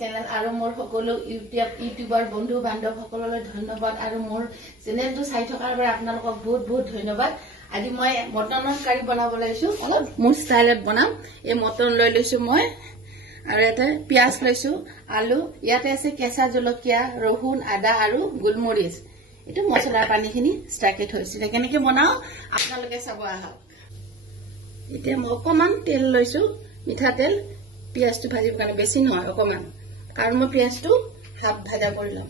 Channel आरो मोर सकलो YouTuber बंधु बांधव सकलोले धन्यवाद आरो मोर चैनल तो চাই থকাৰ বাবে আপোনালোকক বহুত বহুত ধন্যবাদ। আজি মই মটনৰ কাৰি বনাব লৈছো, অলপ মোৰ ষ্টাইলত বনাম। এই মটন লৈ লৈছো মই আৰু এটা পিয়াজ লৈছো, আলু, ইয়াতে আছে কেঁচা জলকীয়া, ৰহুন, আদা আৰু গোলমৰিচ। এটো মছলা পানীখিনি ষ্টাকে থৈছো। কেনেকৈ বনাও আপোনালোকে চাব আহক। এতিয়া মই অকমান তেল লৈছো, মিঠা তেল। পিয়াজটো ভাজিব কাৰণে বেছি নহয়, অকমান। কাৰণ মই পিয়াজটো হাফ ভাজা কৰি লম।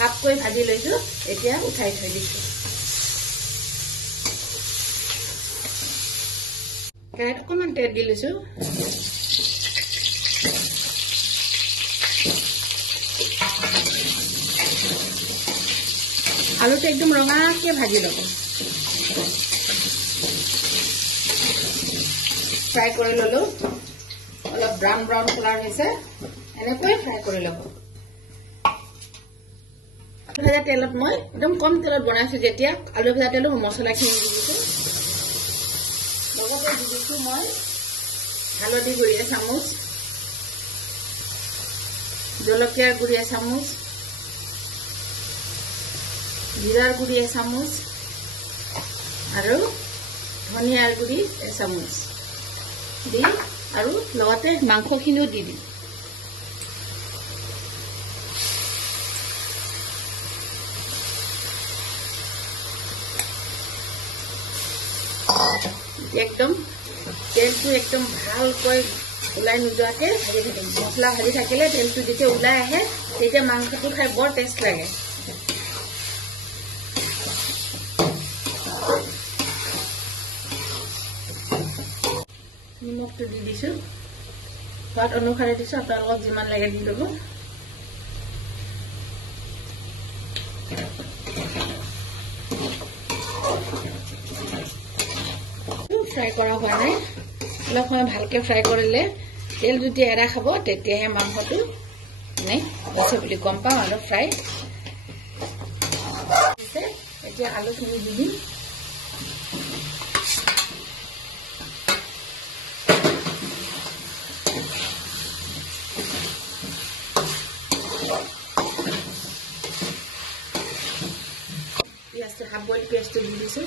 হাফ কৰি ভাজি লৈছো, এতিয়া উঠাই থৈ দিছো। কেৰাহীত অকমান তেল দি লৈছো। আলুটো একদম ৰঙাকে ভাজি ল'ব। ফ্ৰাই কৰি ললো, অলপ ব্ৰাউন ব্ৰাউন কালাৰ হৈছে, এনেকৈ ফ্ৰাই কৰি ল'ব। ভাজা তেলত মই একদম কম তেলত বনাইছো। যেতিয়া আলু ভাজা তেলত মছলাখিনি দি দিছো, লগতে দি দিছো মই হালধি গুড়ি এচামুচ, জলকীয়াৰ গুড়ি এচামুচ, জিৰাৰ গুড়ি এচামুচ আৰু ধনিয়াৰ গুড়ি এচামুচ দি আৰু লগতে মাংসখিনিও দি দিম। একদম তেলটো একদম ভালকৈ ওলাই নোযোৱাকে ভাজি থাকিম। মছলা ভাজি থাকিলে তেলটো যেতিয়া ওলাই আহে তেতিয়া মাংসটো খাই বৰ টেষ্ট লাগে। নিমখটো দি দিছো, সোৱাদ অনুসাৰে দিছো, আপোনালোকক যিমান লাগে দি ল'ব। ফ্ৰাই কৰা হোৱা নাই, অলপ সময় ভালকে ফ্ৰাই কৰিলে তেল যদি এৰা খাব তেতিয়াহে মাংসটো হৈছে বুলি গম পাম আৰু ফ্ৰাই। এতিয়া আলুখিনি দি দিম। পিঁয়াজটো হাফ বইল পিঁয়াজটো দি দিছো।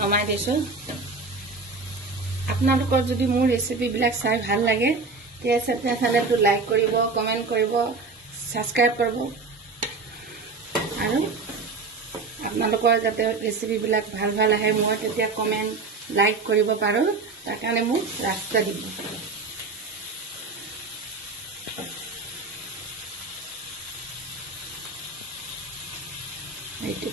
নমাই দিছো। আপোনালোকৰ যদি মোৰ ৰেচিপিবিলাক চাই ভাল লাগে তেতিয়াহ'লে লাইক কৰিব, কমেণ্ট কৰিব, ছাবস্ক্ৰাইব কৰিব আৰু আপোনালোকৰ যাতে ৰেচিপিবিলাক ভাল ভাল আহে মই তেতিয়া কমেণ্ট লাইক কৰিব পাৰোঁ, তাৰ কাৰণে মোক ৰাস্তা দিব। এইটো